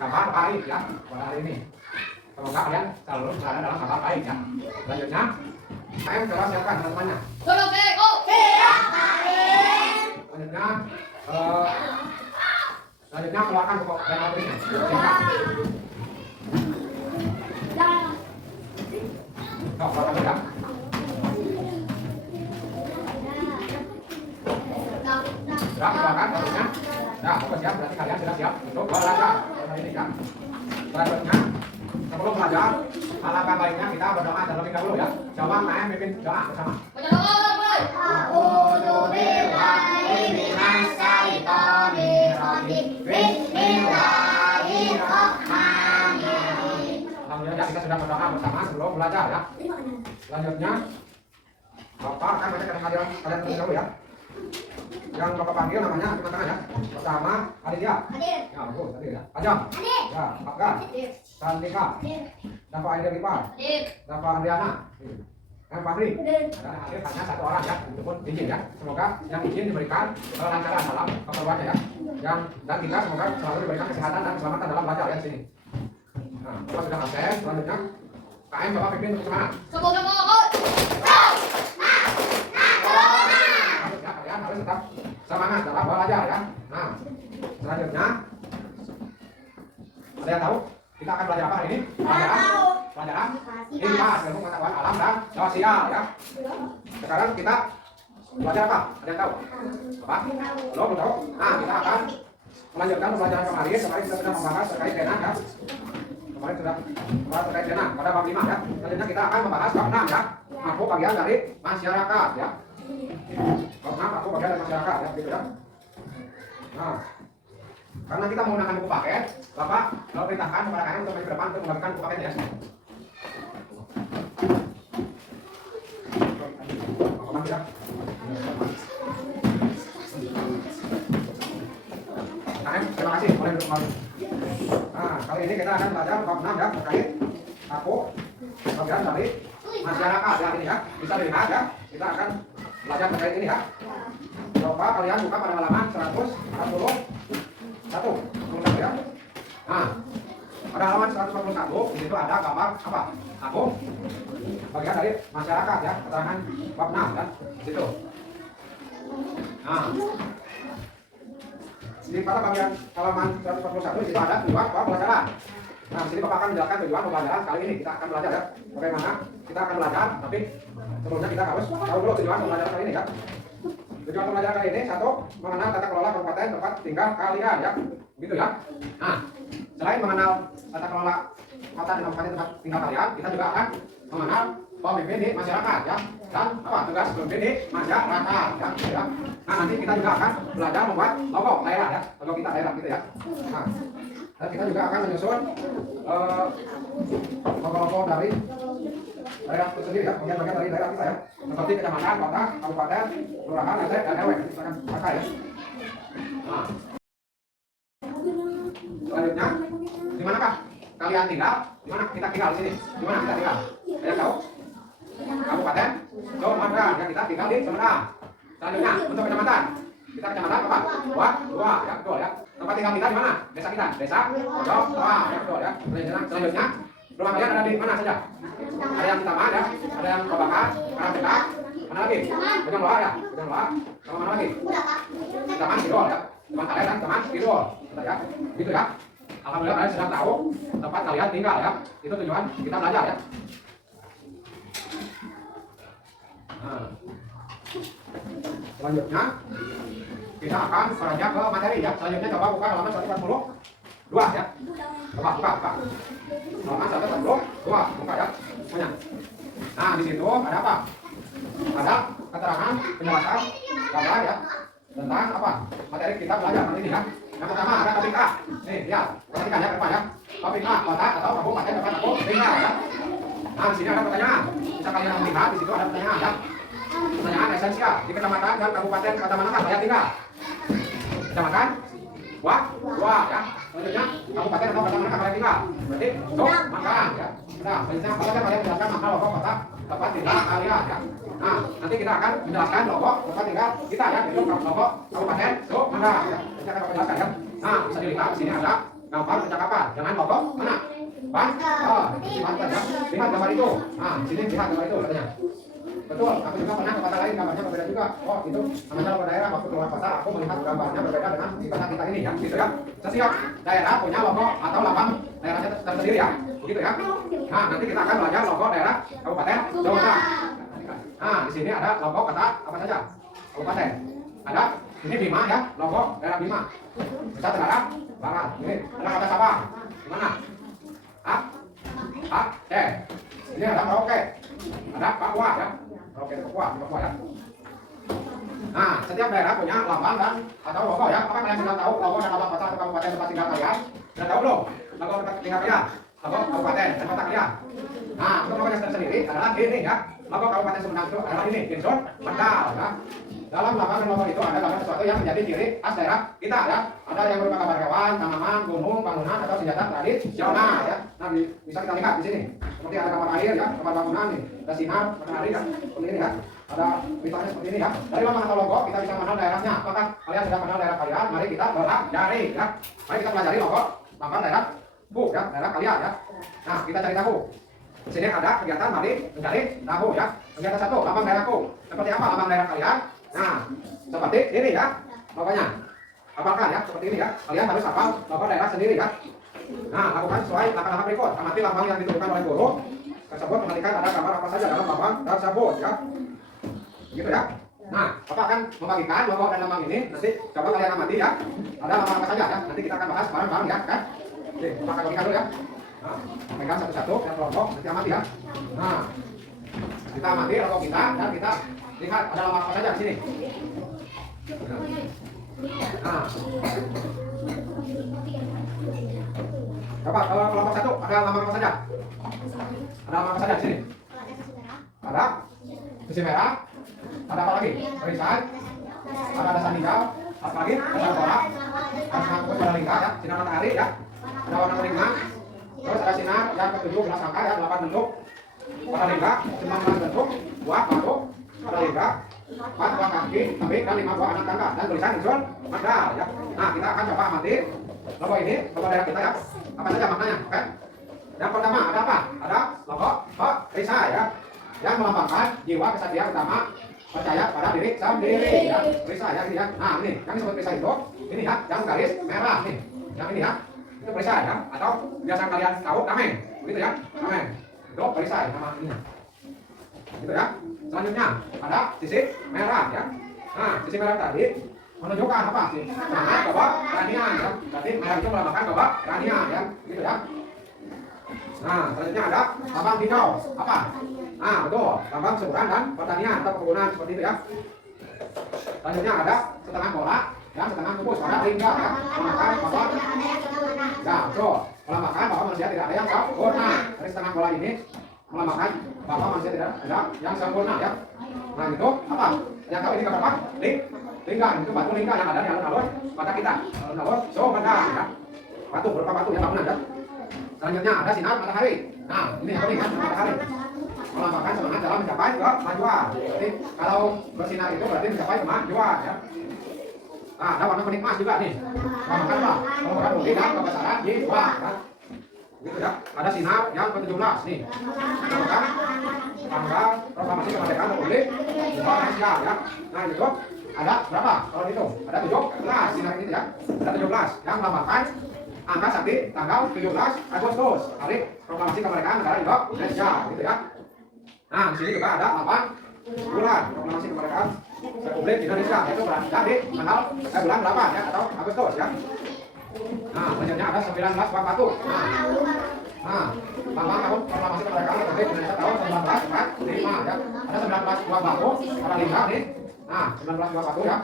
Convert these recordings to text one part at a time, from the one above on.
Kabar baik ya pada hari ini. Semoga kalian selalu berada dalam kabar baik ya. Selanjutnya, saya coba siapkan teman-temannya. Selanjutnya, keluarkan pokok dan motifnya. Siapkan. Keluarkan dulu ya. Sudah keluarkan motifnya. Nah, siap berarti kalian sudah siap untuk belajar ini ya. Selanjutnya, sebelum belajar, alangkah baiknya kita berdoa terlebih dahulu ya. Coba saya mimpin doa bersama. Alhamdulillah kita sudah berdoa bersama sebelum belajar ya. Selanjutnya, Bapak akan baca kalian terlebih dahulu ya. Yang Bapak panggil namanya teman-teman ya. Pertama, Aditya. Ya, bagus, tadi ya. Ajam. Ya, Afgan. Santika. Dan Pak Aida Lipar. Dan Pak Andriana. Dan Pak Fri. Dan hadir hanya satu orang ya, untuk pun izin ya. Semoga yang izin diberikan kelancaran dalam keperluannya ya. Dan kita semoga selalu diberikan kesehatan dan keselamatan dalam belajar ya di sini. Nah, Bapak sudah absen. Selanjutnya, KM Bapak pimpin untuk kemana? Harus tetap semangat dalam belajar ya. Nah, selanjutnya ada yang tahu kita akan belajar apa hari ini? Pelajaran IPA, ilmu pengetahuan alam dan sosial ya. Sekarang kita belajar apa? Ada yang tahu? Apa? Belum tahu? Nah, kita akan melanjutkan pembelajaran kemarin. Kemarin kita sudah membahas terkait denah ya. Kemarin sudah membahas terkait denah pada bab 5 ya. Selanjutnya kita akan membahas bab 6 ya. Aku bagian dari masyarakat ya. Maaf, aku bagian dari masyarakat ya, gitu ya. Nah, karena kita menggunakan buku paket, Bapak kalau perintahkan kepada kalian untuk maju ke depan untuk membagikan buku paketnya ya. Terima kasih. Boleh duduk kembali. Nah, kali ini kita akan belajar bab 6 ya, terkait aku bagian dari masyarakat ya ini ya. Bisa dilihat ya, kita akan belajar terkait ini ya. Coba kalian buka pada halaman 141 ya. Nah, pada halaman 141 di situ ada gambar apa? Aku bagian dari masyarakat ya, keterangan bab 6 kan di situ. Nah, di pada bagian halaman 141 di situ ada tujuan pembelajaran. Nah, di sini Bapak akan menjelaskan tujuan pembelajaran kali ini. Kita akan belajar ya, bagaimana kita akan belajar, tapi sebelumnya kita harus tahu dulu tujuan pembelajaran kali ini ya. Tujuan pembelajaran kali ini, satu, mengenal tata kelola kabupaten tempat tinggal kalian ya, begitu ya. Nah, selain mengenal tata kelola kota dan kabupaten tempat tinggal kalian, kita juga akan mengenal pemimpin di masyarakat ya, dan apa tugas pemimpin di masyarakat ya, gitu ya. Nah, nanti kita juga akan belajar membuat logo daerah ya, logo kita daerah gitu ya. Nah, dan kita juga akan menyusun logo-logo dari daerah itu sendiri ya, bagian-bagian dari daerah kita ya, seperti kecamatan, kota, kabupaten, kelurahan, RT, dan RW. Kita akan pakai ya. Nah, selanjutnya, di manakah kalian tinggal? Di mana kita tinggal di sini? Di mana kita tinggal? Kalian tahu? Kabupaten Sumedang ya, kita tinggal di Sumedang. Selanjutnya, untuk kecamatan, kita kecamatan apa? Dua ya, betul ya. Tempat tinggal kita di mana? Desa kita, desa Pojok Toa ya, betul ya. Selanjutnya, rumah kalian ada di mana saja? Ada yang Taman ya, ada yang Babakan, Karangcetak, mana lagi? Bojong Loa ya, Bojong Loa, sama mana lagi? Taman Kidul ya, Taman kalian dan Taman Kidul, ya, gitu ya. Alhamdulillah kalian sudah tahu tempat kalian tinggal ya. Itu tujuan kita belajar ya. Nah, selanjutnya kita akan beranjak ke materi ya. Selanjutnya coba buka halaman 142 ya. Coba buka. Halaman 142, buka ya. Semuanya. Nah, di situ ada apa? Ada keterangan penjelasan gambar ya tentang apa? Materi kita belajar kali ini ya. Yang pertama ada topik A. Nih, lihat. Perhatikan ya ke depan ya. Topik A, kota atau kabupaten tempat aku tinggal ya. Nah, di sini ada pertanyaan. Bisa kalian melihat di situ ada pertanyaan ya. Pertanyaan esensial di kecamatan dan kabupaten kota manakah saya tinggal? Kecamatan? Wah, ya. Selanjutnya kabupaten atau kota manakah saya tinggal? Berarti Magelang ya. Nah, selanjutnya apa saja kalian menjelaskan maka logo kota tempat tinggal kalian ya. Nah, nanti kita akan menjelaskan logo tempat tinggal kita ya, yaitu logo kabupaten Magelang ya. Nanti akan kita jelaskan ya. Nah, bisa dilihat di sini ada gambar percakapan dengan logo mana? Lihat ya. Lihat gambar itu. Nah, di sini lihat gambar itu katanya. Betul, aku juga pernah ke kota lain gambarnya berbeda juga. Oh, itu namanya logo daerah. Waktu keluar kota aku melihat gambarnya berbeda dengan di kota kita ini ya, gitu ya. Setiap daerah punya logo atau lambang daerahnya tersendiri ya, begitu ya. Nah, nanti kita akan belajar logo daerah Kabupaten Jawa Barat. Nah, di sini ada logo kota apa saja? Kabupaten. Ada ini Bima ya, logo daerah Bima. Nusa Tenggara Barat. Ini ada kota Sabang. Di mana? Ini ada Merauke. Ada Papua ya. Oke, Papua ya. Nah, setiap daerah punya lambang dan atau logo ya. Apakah kalian sudah tahu logo dan lambang kota atau kabupaten tempat tinggal kalian? Sudah tahu belum? Logo tempat tinggal kalian, logo kabupaten dan kota kalian. Nah, untuk logo yang sendiri adalah ini ya. Logo Kabupaten Sumedang itu adalah ini, Insur Medal ya. Dalam lambang dan logo itu ada gambar sesuatu yang menjadi ciri khas daerah kita ya. Ada yang berupa gambar hewan, tanaman, gunung, bangunan atau senjata tradisional ya. Nah, bisa kita lihat di sini. Seperti ada gambar air ya, gambar bangunan nih, ada sinar matahari ya, seperti ini ya. Ada beritanya seperti ini ya. Dari lambang atau logo kita bisa mengenal daerahnya. Apakah kalian sudah mengenal daerah kalian? Mari kita pelajari ya. Mari kita pelajari logo lambang daerah ya, daerah kalian ya. Nah, kita cari tahu. Di sini ada kegiatan mari mencari tahu ya. Kegiatan 1, lambang daerahku. Seperti apa lambang daerah kalian? Nah, seperti ini ya. Logonya. Hafalkan ya, seperti ini ya. Kalian harus hafal logo daerah sendiri ya. Nah, lakukan sesuai langkah-langkah berikut. Amati lambang yang ditunjukkan oleh guru tersebut, perhatikan ada gambar apa saja dalam lambang tersebut ya. Gitu ya. Nah, Bapak akan membagikan logo dan lambang ini. Nanti coba kalian amati ya. Ada lambang apa saja ya. Nanti kita akan bahas bareng-bareng ya, kan? Oke, Bapak akan bagikan dulu ya. Nah, pegang satu-satu dan logo nanti amati ya. Nah, kita amati logo kita dan kita lihat ada lambang apa saja di sini. Nah, Bapak, kalau kelompok 1 ada lambang apa saja? Ada lambang apa saja di sini? Ada besi merah. Ada apa lagi? Perisai. Ada sandingal. Apa lagi? Ada bola. Ada lingkar ya. Sinar matahari ya. Ada warna kuning. Terus ada sinar yang ke-7 belas angka ya, 8 bentuk. Ada lingkar, 19 bentuk. Buah batu. Ada lingkar. 4 buah kaki, kambing dan 5 buah anak tangga dan tulisan Insur Medal ya. Nah, kita akan coba amati logo ini, logo daerah kita ya. Apa saja maknanya? Oke. Yang pertama ada apa? Ada logo perisai ya, yang melambangkan jiwa kesatria utama percaya pada diri sendiri ya. Perisai ya, ini ya. Nah, ini yang disebut perisai itu, ini ya, yang garis merah nih. Yang ini ya, itu perisai ya. Atau biasa kalian tahu tameng, begitu ya. Tameng. Itu perisai nama ini. Gitu ya. Selanjutnya ada sisi merah ya. Nah, sisi merah tadi menunjukkan apa sih? Semangat bahwa beranian ya. Berarti merah itu melambangkan bahwa beranian ya. Gitu ya. Nah, selanjutnya ada lambang hijau. Apa? Nah, betul. Lambang kesuburan dan pertanian atau perkebunan seperti itu ya. Selanjutnya ada setengah bola yang setengah kubus pada lingkar ya. Melambangkan bahwa ya, betul. Melambangkan bahwa manusia tidak ada yang sempurna. Dari setengah bola ini melambangkan bahwa manusia tidak ada yang sempurna ya. Nah, itu apa? Yang tahu ini gambar apa? Lingkar. Itu batu lingkar yang ada di alun-alun kota kita. Alun-alun Sumedang ya. Batu, berupa batu yang bangunan ya. Selanjutnya ada sinar matahari. Nah, ini apa nih kan matahari? Melambangkan semangat dalam mencapai kemajuan. Jadi kalau bersinar itu berarti mencapai kemajuan ya. Nah, ada warna kuning emas juga nih. Melambangkan apa? Keluhuran budi dan kebesaran jiwa ya. Gitu ya. Ada sinar yang ke-17 nih. Melambangkan tanggal proklamasi kemerdekaan Republik Indonesia ya. Nah, itu ada berapa? Kalau itu ada 17 sinar ini ya. Ada 17 yang melambangkan angka sakti tanggal 17 Agustus, hari proklamasi kemerdekaan negara Indonesia, gitu ya. Nah, di sini juga ada 8 bulan proklamasi kemerdekaan Republik Indonesia, yaitu bulan jadi bulan 8 ya atau Agustus ya. Nah, selanjutnya ada 19 buah batu. Nah, lambang tahun proklamasi kemerdekaan Republik Indonesia tahun 1945 ya. Ada 19 buah batu pada lingkar nih. Nah, 19 buah batu ya.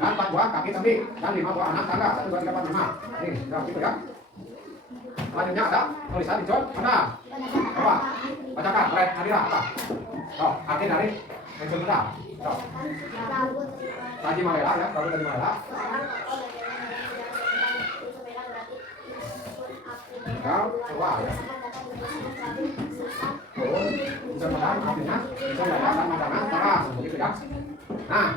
Dan 4 buah kaki sapi dan 5 buah anak tangga 1, 2, 3, 4, 5. Nih, sudah gitu ya. Selanjutnya ada tulisan Insur Medal. Coba bacakan. oleh hadirat apa? Oh, arti dari unsur benda. Oh, tadi malela ya, kalau tadi malela. Kau keluar ya. Oh, unsur benda artinya unsur benda dan pandangan teras begitu ya. Nah,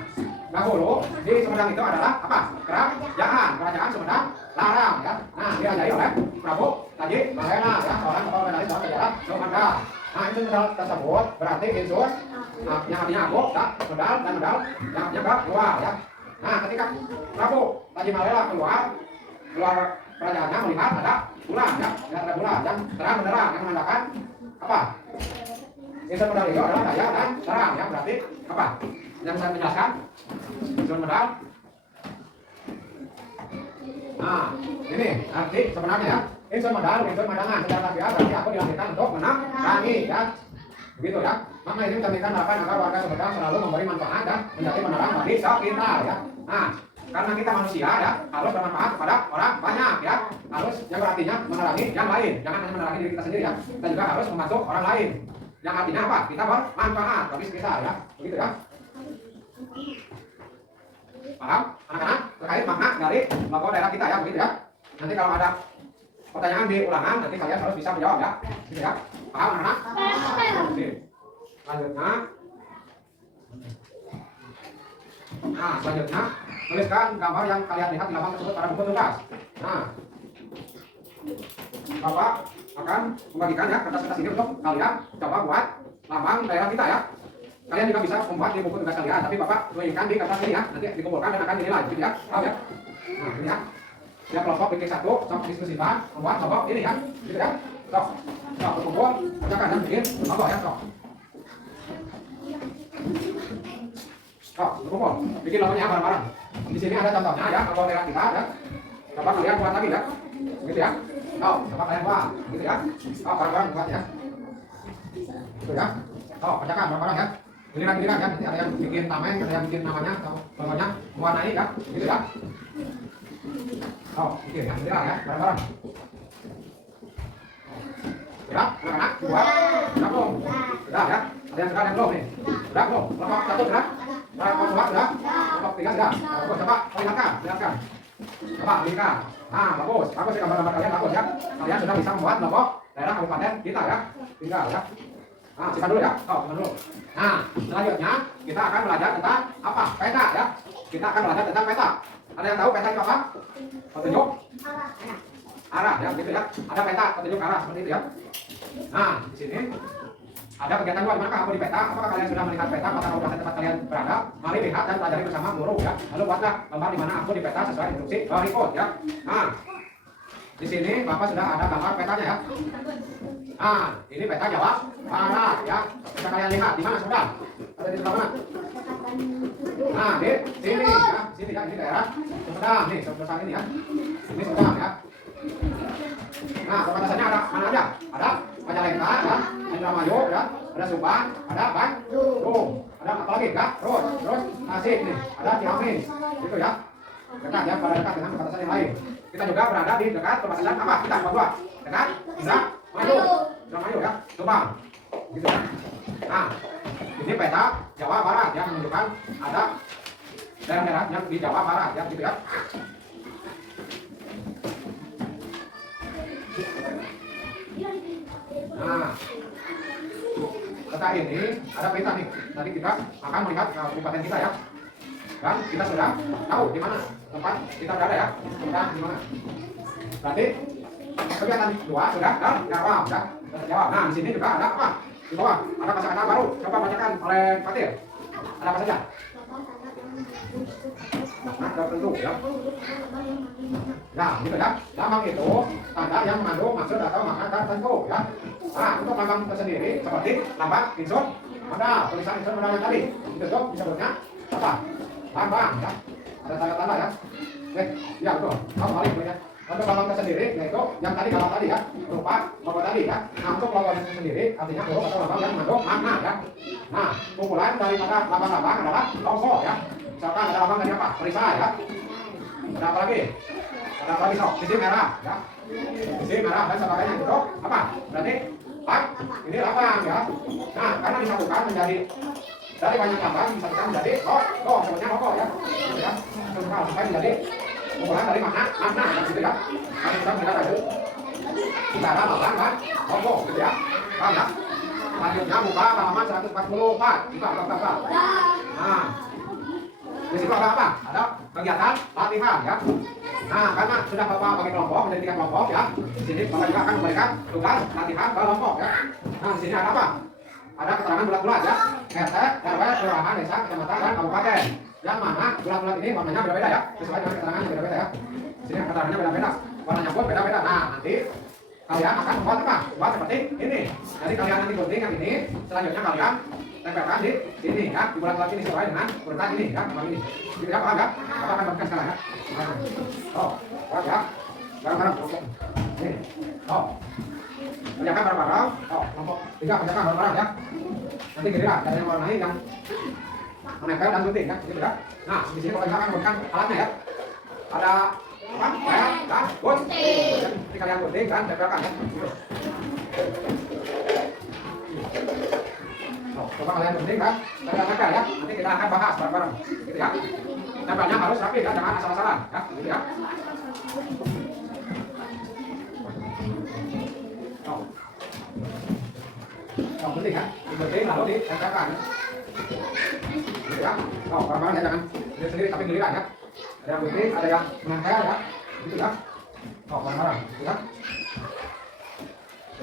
dahulu di Sumedang itu adalah apa? Kerajaan Sumedang Larang ya. Nah, diajari oleh Prabu Taji Mahena ya, seorang kepala dari seorang sejarah Sumedang. Nah, itu tersebut berarti insur yang artinya aku, medal dan medal yang artinya keluar ya. Nah, ketika Prabu Taji Mahena keluar kerajaannya melihat ada bulan ya, ada bulan yang terang benderang yang menandakan apa? Insur medal itu adalah daya dan terang ya, berarti apa? Yang saya menjelaskan insur medal. Nah, ini arti sebenarnya ya. Insur medal, insur madangan secara tabiat berarti aku dilahirkan untuk menangi ya. Begitu ya. Maka ini mencerminkan harapan agar warga Sumedang selalu memberi manfaat dan menjadi penerang bagi sekitar ya. Nah, karena kita manusia ya harus bermanfaat kepada orang banyak ya. Harus yang artinya menerangi yang lain. Jangan hanya menerangi diri kita sendiri ya. Kita juga harus membantu orang lain. Yang artinya apa? Kita bermanfaat bagi sekitar ya. Begitu ya. Paham anak-anak terkait makna dari logo daerah kita ya, begitu ya. Nanti kalau ada pertanyaan di ulangan nanti kalian harus bisa menjawab ya, gitu ya. Paham anak-anak? Oke. Lanjutnya. Nah, selanjutnya tuliskan gambar yang kalian lihat di lapangan tersebut pada buku tugas. Nah, Bapak akan membagikan ya kertas-kertas ini untuk kalian coba buat lambang daerah kita ya. Kalian juga bisa membuat di buku tugas kalian, tapi Bapak menginginkan di kertas ini ya, nanti dikumpulkan dan akan dinilai, gitu ya. Tahu ya? Nah, ini ya. Ya kelompok bikin satu, sok diskusikan, membuat kelompok ini ya, gitu ya. Sok berkumpul, kerjakan dan bikin kelompok ya, sok. Sok berkumpul, bikin kelompoknya bareng-bareng. Di sini ada contohnya ya, kelompok daerah kita ya. Coba kalian buat lagi ya, gitu ya. Coba kalian buat, gitu ya. Bareng-bareng buat ya, gitu ya. Kerjakan bareng-bareng ya. Ini kan nanti ada yang bikin tameng, ada yang bikin namanya atau contohnya mewarnai ya, gitu ya. Oke ya, ya, bareng-bareng. Ya, anak-anak, buat, sudah belum? Sudah ya, ada yang sudah, ada yang belum nih? Sudah belum? Kelompok satu sudah? Kelompok dua sudah? Kelompok tiga sudah? Coba perlihatkan. Coba lihatkan. Nah, bagus ya gambar-gambar kalian bagus ya. Kalian sudah bisa membuat logo daerah kabupaten kita ya. Tinggal ya. Nah, simpan dulu ya. Simpan dulu. Nah, selanjutnya kita akan belajar tentang apa? Peta ya. Kita akan belajar tentang peta. Ada yang tahu peta itu apa? Petunjuk arah ya, gitu ya. Ada peta petunjuk arah seperti itu ya. Nah, di sini ada kegiatan luar. Manakah kamu di peta? Apakah kalian sudah melihat peta pada lokasi tempat kalian berada? Mari lihat dan pelajari bersama guru ya. Lalu buatlah gambar di mana aku di peta sesuai instruksi berikut ya. Nah, di sini Bapak sudah ada gambar petanya ya. Nah, ini peta Jawa Barat ya. Bisa kalian lihat di mana sudah? Ada di sebelah mana? Nah, di sini ya. Sini ya, ini daerah Sumedang nih, sebesar ini ya. Ini Sumedang ya. Nah, perbatasannya ada mana aja? Ada Majalengka ya, Indramayu ya, ada Subang, ada Bandung, ada apa lagi ya? Terus Tasik nih, ada Ciamis, gitu ya. Dekat ya, pada dekat dengan perbatasan yang lain. Kita juga berada di dekat perbatasan apa? Kita berdua dekat Indramayu ya, Subang, gitu ya. Nah, ini peta Jawa Barat yang menunjukkan ada daerah-daerah yang di Jawa Barat ya, gitu ya. Nah, peta ini ada peta nih. Tadi kita akan melihat kabupaten kita ya. Dan kita sudah tahu di mana tempat kita berada ya. Sudah di mana. Berarti kegiatan dua sudah terjawab ya. Terjawab. Nah, di sini juga ada apa? Di bawah ada kata-kata baru. Coba bacakan oleh Fatir. Ada apa saja? Nah, tertentu ya. Nah, gitu ya. Lambang itu tanda yang mengandung maksud atau makna tertentu ya. Nah, untuk lambang tersendiri seperti lambang insur modal, tulisan insur modal yang tadi itu disebutnya apa? Lambang ya. Ada tanda-tanda ya. Ya betul. Kamu balik ya. Untuk lambang tersendiri yaitu yang tadi kalau tadi ya berupa logo tadi ya. Nah, untuk logo yang tersendiri artinya huruf atau lambang yang mengandung makna ya. Nah, kumpulan daripada lambang-lambang adalah logo ya. Misalkan ada lambang dari apa? Perisai ya. Ada apa lagi? Ada apa lagi sok? Sisi merah ya. Sisi merah dan sebagainya itu apa? Berarti ini ini 8 ya. Nah, karena disatukan menjadi dari banyak tambah disatukan menjadi lo sebutnya rokok ya. Gitu ya. Supaya menjadi kumpulan dari makna gitu ya. Nanti kita berikan lagi. Cara makan kan rokok gitu ya. Paham ya? Selanjutnya buka halaman 144. Buka. Nah, di situ ada apa? Ada kegiatan latihan ya. Nah, karena sudah Bapak bagi kelompok menjadi 3 kelompok ya. Di sini Bapak juga akan memberikan tugas latihan kelompok ya. Nah, di sini ada apa? Ada keterangan bulat-bulat ya. RT, RW, kelurahan, desa, kecamatan, dan kabupaten. Yang mana bulat-bulat ini warnanya beda-beda ya. Sesuai dengan keterangannya beda-beda ya. Di sini keterangannya beda-beda. Warnanya pun beda-beda. Nah, nanti kalian akan membuat apa? Buat seperti ini. Jadi kalian nanti gunting yang ini. Selanjutnya kalian tempelkan di sini ya. Di bulat-bulat ini sesuai dengan urutan ini ya. Kembali ini. Gitu ya, paham ya? Bapak akan bagikan sekarang ya. Oh, paham ya? Barang-barang. Ini. Oh. Kerjakan bareng-bareng. Oh, kelompok 3 kerjakan bareng-bareng ya. Nanti giliran ada yang warnai yang menempel dan gunting ya. Gitu ya. Nah, di sini Bapak akan memberikan alatnya ya. Ada apa? Ya, dan gunting. Jadi kalian gunting dan tempelkan ya. Gitu. Oh, coba kalian gunting kan? Tempel-tempel ya. Nanti kita akan bahas bareng-bareng. Gitu ya. Tempelnya harus rapi ya, jangan asal-asalan ya. Gitu ya. Penting kan? Penting lalu ditempelkan. Gitu ya. Oh, barang-barang ya, jangan sendiri tapi giliran ya. Ada yang penting, ada yang menempel ya. Gitu ya. Oh, barang-barang, gitu ya.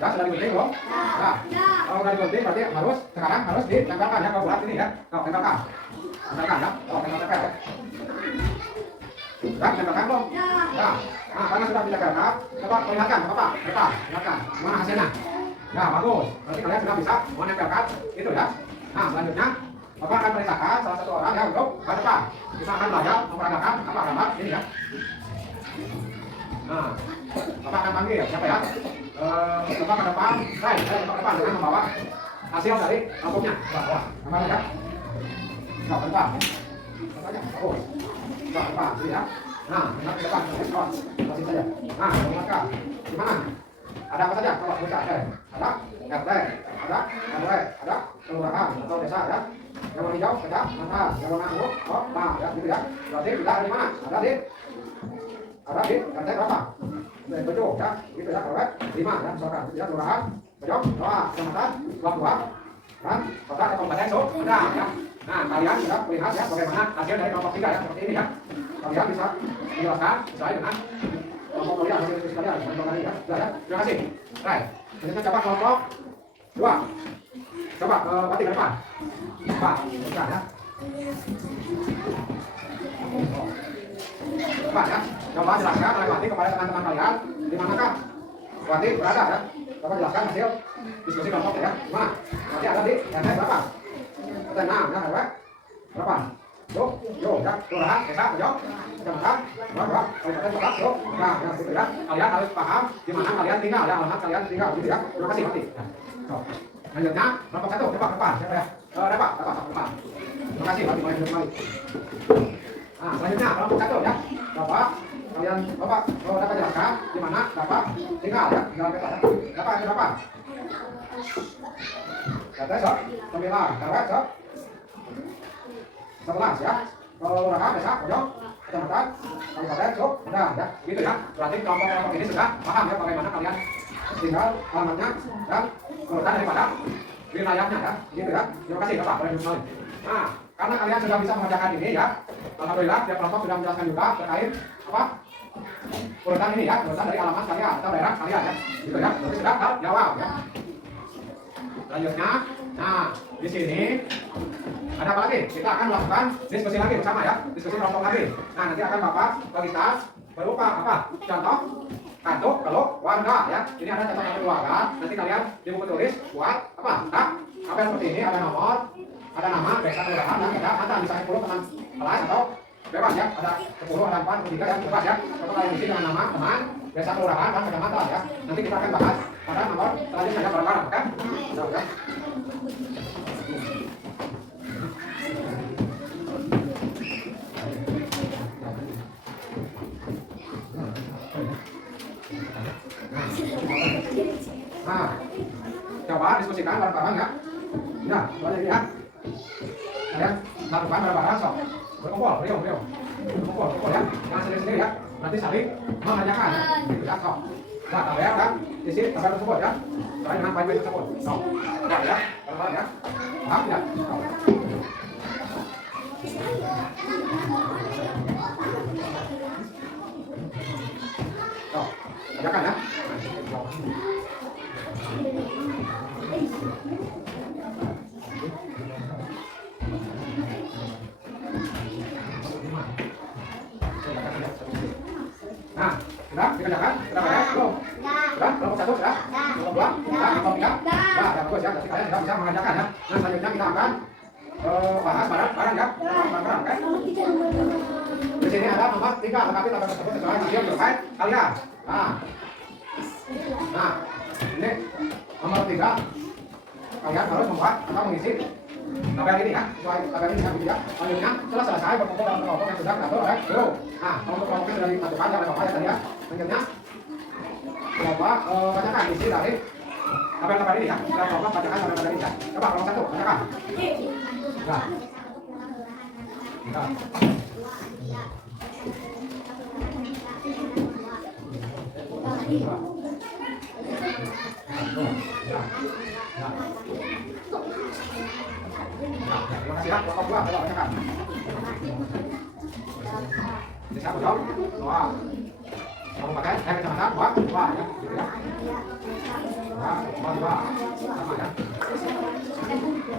Sudah digunting belum? Nah, kalau sudah digunting berarti sekarang harus ditempelkan ya ke bulat ini ya. Oh, tempelkan. Tempelkan ya. Oh, tempel ya. Sudah tempelkan belum? Ya. Nah, karena sudah ditempelkan, coba perlihatkan Bapak, perlihatkan. Gimana hasilnya? Ya, bagus. Berarti kalian sudah bisa menempelkan itu ya. Nah, selanjutnya Bapak akan perintahkan salah satu orang ya untuk ke depan. Kita akan belajar memperagakan apa gambar ini ya. Nah, Bapak akan panggil siapa ya? Bapak ke depan, Bapak ke depan dengan membawa hasil dari kelompoknya. Bawa, gambarnya ya. Bapak ke depan. Bapak bagus. Bapak ke depan, ini ya. Nah, ke depan, kasih saja. Nah, maka gimana? Ada apa saja kalau bisa ada RT, ada RW, ada kelurahan atau desa ya. Yang warna hijau kecamatan, yang warna ungu kota ya gitu ya. Berarti kita ada di mana? Ada di RT berapa? 7 ya, gitu ya. RW 5 ya misalkan gitu ya. Kelurahan 7, 2, kecamatan 22 dan kota atau kabupaten sudah ya. Nah, kalian sudah melihat ya bagaimana hasil dari kelompok 3 ya seperti ini ya. Kalian bisa menjelaskan sesuai dengan kelompok kalian hasil kalian ya. Terima kasih. Baik. Selanjutnya coba kelompok 2. Coba batik ke depan. Coba, buka ya. Coba ya. Coba jelaskan oleh batik kepada teman-teman kalian di manakah batik berada ya. Coba jelaskan hasil diskusi kelompok ya. Gimana? Berarti ada di RT berapa? RT 6 ya, RW berapa? Yuk, ya, kelurahan, desa, kecamatan, berapa? Kabupaten kota, yuk. Nah, ya, gitu ya. Kalian harus paham di mana kalian tinggal ya, alamat kalian tinggal gitu ya. Terima kasih, Mati. Lanjutnya, kelompok 1, coba ke depan, siapa ya? Dapat, depan. Terima kasih, Mati, kembali. Nah, selanjutnya kelompok 1 ya. Bapak, kalau dapat jelaskan di mana dapat tinggal ya, tinggal peta ya. Dapat yang berapa? RT, 9, RW, 11 ya. Kalau kelurahan, desa, kecamatan, kabupaten, sudah ya. Gitu ya. Berarti kelompok ini sudah paham ya bagaimana kalian tinggal, alamatnya dan urutan daripada wilayahnya ya. Gitu ya. Terima kasih Bapak. Nah, karena kalian sudah bisa mengerjakan ini ya. Alhamdulillah, tiap kelompok sudah menjelaskan juga terkait apa? Urutan ini ya, urutan dari alamat kalian atau daerah kalian ya. Gitu ya. Berarti sudah terjawab ya. Selanjutnya, nah di sini ada apa lagi? Kita akan melakukan diskusi lagi bersama ya, diskusi kelompok lagi. Nah, nanti akan Bapak bagikan berupa apa? Contoh kartu keluarga ya. Ini ada contoh kartu keluarga. Nanti kalian di buku tulis buat apa? Nah, apa yang seperti ini? Ada nomor, ada nama, desa, kelurahan, dan ada antara misalnya 10 teman kelas atau bebas ya. Ada 10, ada 4, 3 ya, bebas ya. Contoh kalian isi dengan nama, teman, desa, kelurahan, dan kecamatan ya. Nanti kita akan bahas pada nomor selanjutnya ya, bareng-bareng kan? Ya. Nah, coba coba diskusikan bareng-bareng ya. Nah, coba jadi ya. Kalian lakukan bareng-bareng sok. Berkumpul, beliau. Berkumpul ya. Jangan sendiri-sendiri ya. Nanti saling menanyakan. Gitu ya, sok. Nah, tabel kan, isi tabel tersebut ya. Soalnya dengan file tersebut. Sok. Nah, ya, bareng-bareng ya. Paham ya? Sok. Sok. Kerjakan ya. Nah, sudah dikerjakan? Sudah beres? Belum? Sudah? Kelompok 1 sudah? Kelompok 2? Sudah? Kelompok 3? Sudah, ya bagus ya. Jadi kalian sudah bisa mengerjakan ya. Nah, selanjutnya kita akan bahas barang ya. Barang, oke? Di sini ada nomor 3, lengkapi tabel tersebut sesuai video terkait kalian. Nah, ini nomor 3. Kalian harus membuat atau mengisi tabel ini ya, sesuai tabel ini ya, video. Selanjutnya setelah selesai berkumpul dalam kelompok yang sudah diatur oleh guru. Nah, kelompok yang sudah ditentukan oleh bapak ya tadi ya. Selanjutnya coba bacakan isi dari tabel ini ya. Kita coba bacakan tabel ini ya. Coba kelompok 1 bacakan. Nah. Nah. Terima kasih ya, kelompok 2 coba bacakan. Siapa dong? Doa. Kamu pakai kecamatan, dua ya, gitu ya. Dua, sama ya.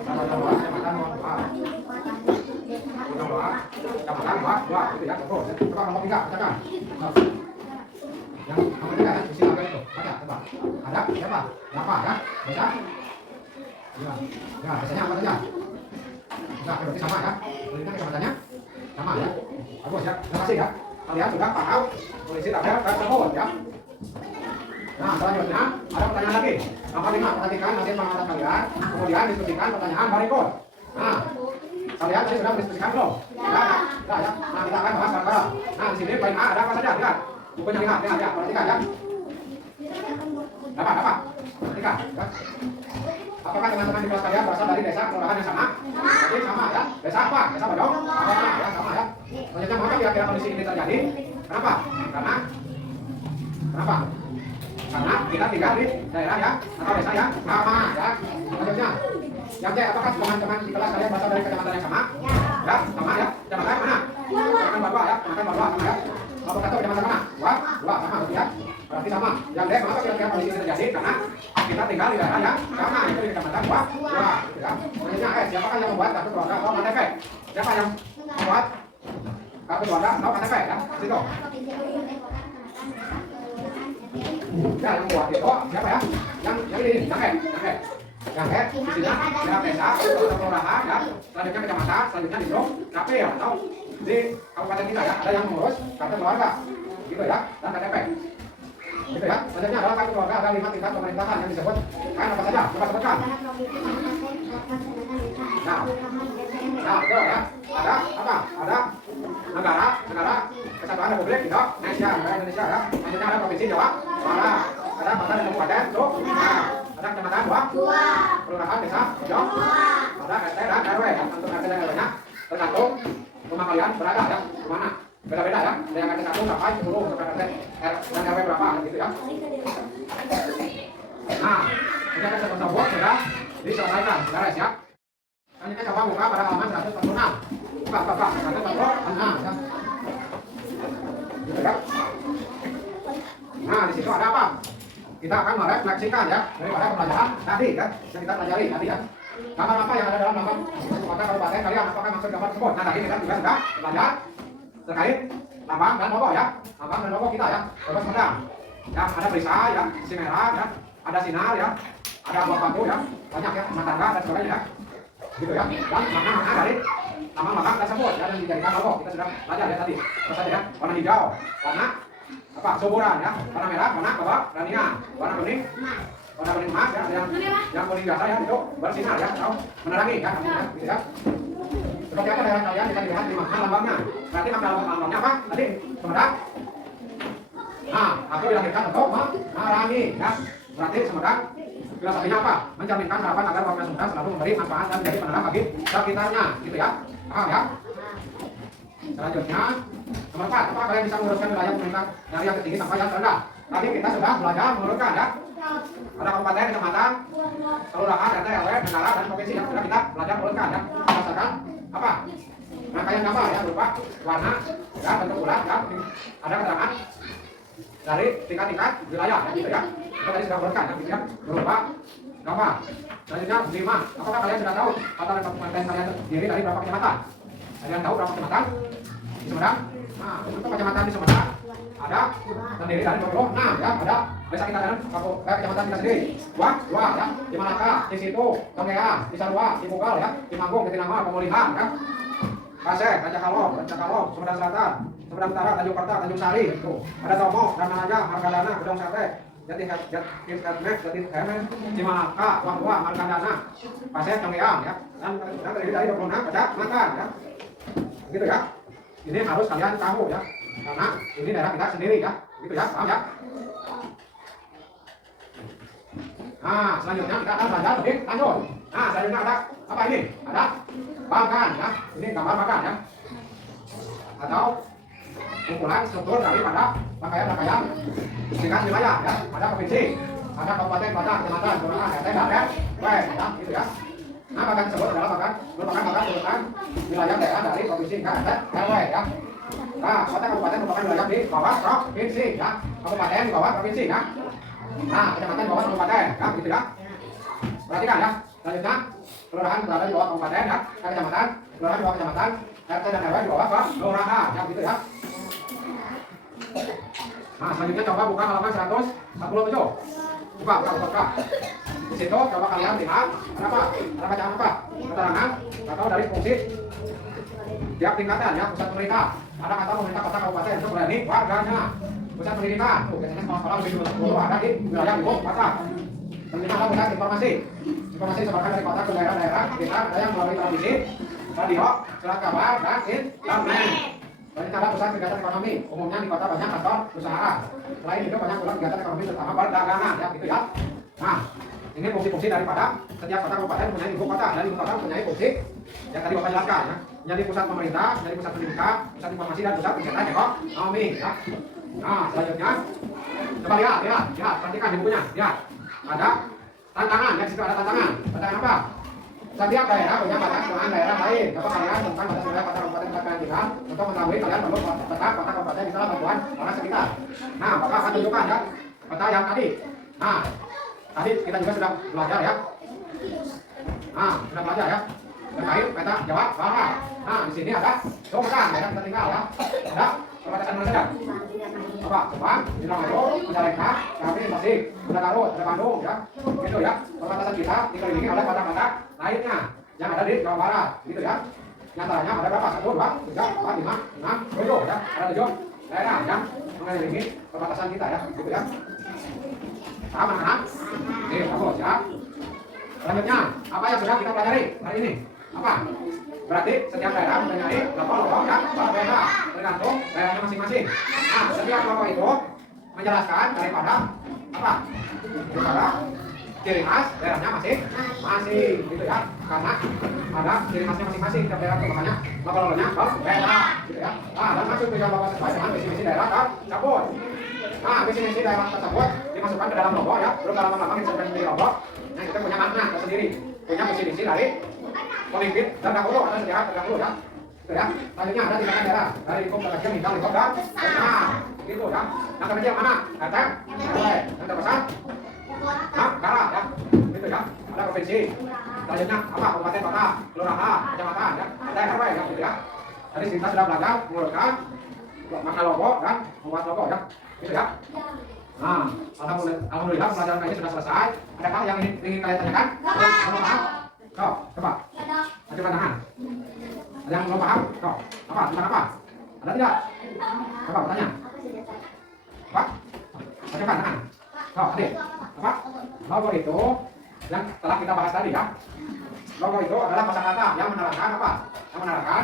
Sama dua, kecamatan dua. Kecamatan dua, gitu ya. Terus, coba kelompok 3 bacakan. Yang nomor 3 ya, isi tabel itu. Baca, coba. Ada siapa? Berapa ya? Bisa? Ya, biasanya apa saja? Nah, berarti sama ya. Berikan kecamatannya. Sama ya. Bagus ya. Terima kasih ya. Kalian sudah paham mengisi tabel tersebut ya. Nah, selanjutnya ada pertanyaan lagi. Nomor 5, perhatikan nanti pengamatan kalian. Kemudian diskusikan pertanyaan berikut. Nah, kalian tadi sudah mendiskusikan belum? Ya. Nah, kita akan bahas bareng-bareng. Nah, di sini poin A ada apa saja? Lihat. Bukunya lihat ya. Perhatikan ya. Dapat. Perhatikan ya. Apakah teman-teman di kelas kalian berasal dari desa kelurahan yang sama? Jadi sama ya. Desa apa? Desa Bodong? Ya, sama ya. Selanjutnya mengapa kira-kira kondisi ini terjadi? Kenapa? Kenapa? Karena kita tinggal di daerah ya atau desa yang sama ya. Selanjutnya, yang C, apakah teman-teman di kelas kalian berasal dari kecamatan yang sama? Ya, sama ya. Kecamatan mana? Kecamatan Berdua ya. Kecamatan Berdua sama ya. Kelompok 1 kecamatan mana? Dua sama berarti ya. Berarti sama. Yang D, mengapa kira-kira kondisi ini terjadi? Karena kita tinggal di daerah yang sama, itu di kecamatan dua, gitu ya. Selanjutnya S, siapakah yang membuat kartu keluarga atau KTP? Siapa yang membuat kartu keluarga atau KTP ya? Situ. Ya, yang membuat itu siapa ya? Yang ini, yang E. Yang E, isinya daerah desa, atau kelurahan ya. Selanjutnya kecamatan, selanjutnya di grup dapil atau di kabupaten kita ya. Ada yang mengurus kartu keluarga, gitu ya, dan KTP. Gitu ya. Selanjutnya adalah kartu keluarga ada 5 tingkat pemerintahan yang disebut kan apa saja? Coba sebutkan. Nah, betul ya. Ada apa? Ada negara, kesatuan Republik Indonesia, negara Indonesia ya. Selanjutnya ada provinsi Jawa Barat. Ada kota dan kabupaten tuh. Ada kecamatan dua. Kelurahan desa Jong. Ada RT dan RW. Untuk RT dan RW-nya tergantung rumah kalian berada ya. Kemana? Beda-beda ya. Ada yang RT 1 sampai 10 sampai RT dan RW berapa gitu ya. Nah, kegiatan tersebut sudah diselesaikan, beres ya. Selanjutnya coba buka pada halaman 146. Buka 146 ya. Gitu ya. Nah, di situ ada apa? Kita akan merefleksikan ya daripada pembelajaran tadi ya, yang kita pelajari tadi ya. Gambar apa yang ada dalam gambar kota kabupaten kalian? Apakah maksud gambar tersebut? Nah, tadi kita juga sudah belajar terkait lambang dan logo ya. Lambang dan logo kita ya. Coba Sumedang. Ya, ada perisai ya, isi merah ya, ada sinar ya, ada buah batu ya, banyak ya, matangga dan sebagainya ya. Gitu ya. Dan makna-makna dari lambang tersebut ya, dan dijadikan logo. Kita sudah belajar ya tadi. Terus saja ya, warna hijau, warna apa? Suburan ya, warna merah, warna keberanian, warna kuning emas ya, ada yang kuning biasa ya, itu bersinar ya, atau menerangi ya, gitu ya. Seperti apa daerah kalian bisa dilihat di makna lambangnya. Berarti makna lambangnya apa? Tadi Sumedang. Nah, aku dilahirkan untuk menerangi ya. Berarti Sumedang Filosofinya apa? Mencerminkan harapan agar warga Sunda selalu memberi manfaat dan menjadi penerang bagi sekitarnya, gitu ya. Paham ya? Selanjutnya, nomor 4, apa kalian bisa menguruskan wilayah pemerintah dari yang tertinggi sampai yang terendah? Tadi kita sudah belajar menguruskan ya. Ada kabupaten, kecamatan, kelurahan, RT, RW, negara, dan provinsi yang sudah kita belajar menguruskan ya. Berdasarkan apa? Rangkaian gambar ya, berupa warna, ya, bentuk bulat, ya. Ada keterangan dari tingkat-tingkat wilayah, ya, gitu ya. Kita tadi sudah menguruskan ya, gitu ya, berupa gambar. Selanjutnya 5, apakah kalian sudah tahu kota dan kabupaten kalian terdiri dari berapa kecamatan? Kalian tahu berapa kecamatan di Sumedang? Nah, untuk kecamatan di Sumedang ada terdiri dari 26 ya, ada desa kita dan kecamatan kita sendiri. Dua ya, di Malaka, di situ, Tonggean, di Sarua, di Pugal ya, di Manggung, di Tinangor, Pemulihan ya. Pasir, Rancakalong, Sumedang Selatan, Sumedang Utara, Tanjung Kerta, Tanjung Sari itu. Ada Tomo, Darmanaja, Margadana, Gedong Sate, Jati Hermes, Cimalaka, Wangua, Margadana, Pasir, Tonggean ya. Dan terdiri dari 26 kecamatan ya. Gitu ya. Ini harus kalian tahu ya. Karena ini daerah kita sendiri ya. Gitu ya, paham ya? Nah, selanjutnya kita akan belajar lebih lanjut. Nah, selanjutnya ada apa ini? Ada bagan ya. Ini gambar bagan ya. Atau kumpulan struktur daripada rangkaian tingkat wilayah ya. Ada provinsi, ada kabupaten, kota, kecamatan, kelurahan, RT, dan RW ya, gitu ya. Nah, bagan tersebut adalah merupakan bagan urutan wilayah daerah dari provinsi hingga RT, RW ya. Nah, kota kabupaten merupakan wilayah di bawah provinsi ya. Kabupaten di bawah provinsi ya. Nah, kecamatan di bawah kabupaten ya, gitu ya. Perhatikan ya. Selanjutnya, kelurahan berada di bawah kabupaten ya. Kecamatan, kelurahan di bawah kecamatan, RT dan RW di bawah kelurahan ya, gitu ya. Nah, selanjutnya coba buka halaman 147. Buka. Di situ coba kalian lihat ada apa? Ada bacaan apa? Keterangan atau dari fungsi tiap tingkatan ya, pusat pemerintah. Ada kata pemerintah kota kabupaten untuk melayani warganya. Pusat pendidikan, tuh biasanya sekolah-sekolah lebih dulu ada di wilayah ibu kota. Selanjutnya ada pusat informasi. Informasi disebarkan dari kota ke daerah-daerah. Kita ada yang melalui televisi, radio, surat kabar, dan internet. Selanjutnya ada pusat kegiatan ekonomi. Umumnya di kota banyak kantor usaha. Selain itu banyak pula kegiatan ekonomi terutama perdagangan ya, gitu ya. Nah, ini fungsi-fungsi daripada setiap kota kabupaten mempunyai ibu kota dan ibu kota mempunyai fungsi yang tadi Bapak jelaskan ya. Menjadi pusat pemerintah, menjadi pusat pendidikan, pusat informasi dan pusat kegiatan ekonomi ya. Nah, selanjutnya coba lihat, perhatikan di bukunya. Lihat, ada tantangan ya, di situ ada tantangan. Tantangan apa? Setiap daerah punya batas dengan daerah lain. Coba kalian tentang batas wilayah kota kabupaten tempat kalian tinggal. Untuk mengetahui kalian perlu tetap kota kabupaten bisa bantuan orang sekitar. Nah, Bapak akan tunjukkan ya peta yang tadi. Nah, tadi kita juga sudah belajar ya. Nah, sudah belajar ya terkait peta Jawa Barat. Nah, di sini ada Sumedang daerah kita tinggal ya. Ada perbatasan mana saja? Coba di Lampung, ada Lengkap, Kami Tasik, ada Garut, ada Bandung ya. Gitu ya. Perbatasan kita dikelilingi oleh kota-kota lainnya yang ada di Jawa Barat, gitu ya. Nyatanya ada berapa? 1, 2, 3, 4, 5, 6, 7 ya. Ada 7 daerah yang mengelilingi perbatasan kita ya, gitu ya. Paham anak-anak? Oke, bagus ya. Selanjutnya, apa yang sudah kita pelajari hari ini? Apa? Berarti setiap daerah mempunyai kelompok-kelompok yang berbeda tergantung daerahnya masing-masing. Nah, setiap kelompok itu menjelaskan daripada apa? Daripada ciri khas daerahnya masing-masing, gitu ya. Karena ada ciri khasnya masing-masing setiap daerah, makanya logo-logonya berbeda, gitu ya. Nah, dan masuk tujuan bapak sesuai dengan visi-misi daerah tersebut. Nah, visi-misi daerah tersebut dimasukkan ke dalam logo ya. Belum dalam lama disebutkan di logo. Yang kita punya makna tersendiri, punya visi-misi dari pemimpin terdahulu atau sejarah terdahulu ya. Gitu ya. Selanjutnya ada tingkatan daerah dari lingkup terkecil hingga lingkup dan besar, gitu ya. Yang terkecil mana? RT, RW. Yang terbesar negara ya, gitu ya. Ada provinsi. Selanjutnya apa? Kabupaten, kota, kelurahan, kecamatan ya. Ada RW ya, gitu ya. Tadi kita sudah belajar menguruskan makna logo dan membuat logo ya, gitu ya. Nah, alhamdulillah pelajaran ini sudah selesai. Adakah yang ingin kalian tanyakan? Belum paham? Coba. Ada pandangan? Ada yang belum paham? Apa? Tentang apa? Ada tidak? Coba bertanya. Apa? Ada pandangan? Adik. Apa? Logo itu yang telah kita bahas tadi ya. Logo itu adalah kosakata yang menerangkan apa? Yang menerangkan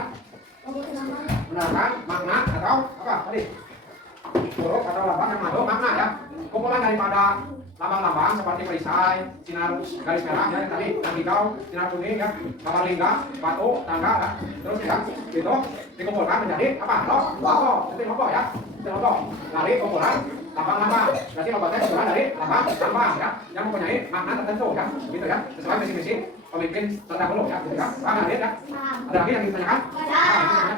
makna atau apa tadi? Huruf atau lambang yang mengandung makna ya. Kumpulan daripada lambang-lambang seperti perisai, sinar garis merah ya tadi, dan hijau, sinar kuning ya, gambar lingga, batu, tangga ya. Terus ya, itu dikumpulkan menjadi apa? Logo. Itu logo ya. Itu logo. Dari kumpulan lambang-lambang. Berarti logonya kumpulan dari lambang ya, yang mempunyai makna tertentu ya. Gitu ya. Sesuai visi-misi pemimpin terdahulu ya. Gitu ya. Paham ya? Ya? Ada lagi yang ditanyakan?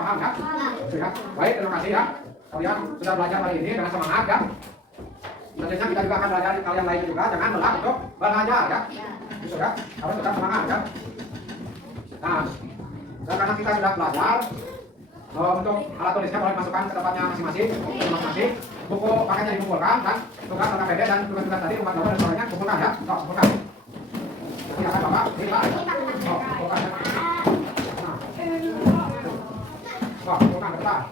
Paham ya? Gitu ya. Baik, terima kasih ya. Kalian sudah belajar hari ini dengan semangat ya. Selanjutnya kita juga akan belajar hal yang lain juga, jangan lelah untuk belajar ya. Gitu ya, harus tetap semangat ya. Nah, karena kita sudah belajar, untuk alat tulisnya boleh masukkan ke tempatnya masing-masing. Buku paketnya dikumpulkan dan tugas tanda pendek dan tugas-tugas tadi umat gambar dan sebagainya kumpulkan ya. Kumpulkan. Silakan Bapak. Kumpulkan ya. Nah, kumpulkan betul.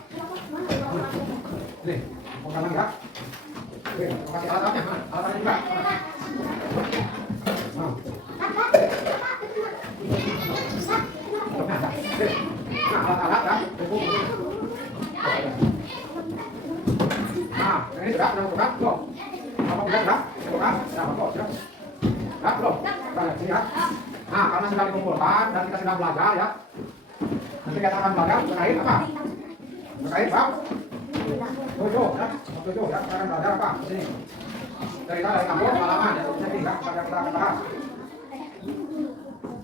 Ini, kumpulkan lagi ya. Oke, kasih alat-alatnya, alat-alatnya juga. Nah, alat-alat ya. Nah, ini sudah bukan, belum? Apa bukan sudah? Bukan, sudah belum? Sudah belum? Sudah ya, sini ya. Nah, karena sudah dikumpulkan dan kita sudah belajar ya. Nanti kita akan belajar terkait apa? Terkait bab 7 ya, 7 ya. Kita akan belajar apa? Sini. Cerita dari kampung halaman ya. Jadi ya, kita bahas.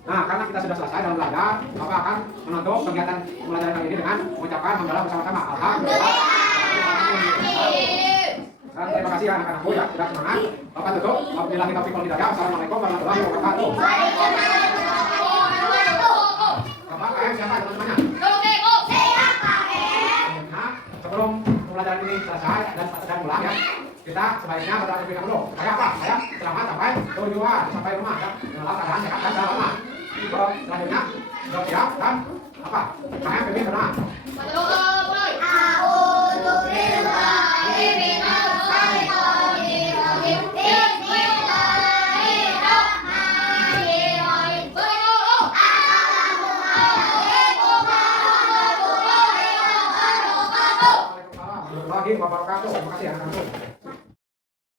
Nah, karena kita sudah selesai dalam belajar, Bapak akan menutup kegiatan pembelajaran kali ini dengan mengucapkan hamdalah bersama-sama. Alhamdulillah. Dan terima kasih anak-anakku ya, sudah semangat. Bapak tutup. Alhamdulillah kita pikul hidayah. Assalamualaikum warahmatullahi wabarakatuh. Bapak KM siapa teman-temannya? Nah, sebelum pembelajaran ini selesai dan pulang ya, kita sebaiknya berdoa terlebih dahulu. Saya apa? Saya selamat sampai tujuan, sampai rumah ya. Dalam keadaan sehat dan selamat. Selanjutnya siap dan apa? Saya pilih berdoa. Waalaikumsalam warahmatullahi wabarakatuh. Terima kasih anak-anakku.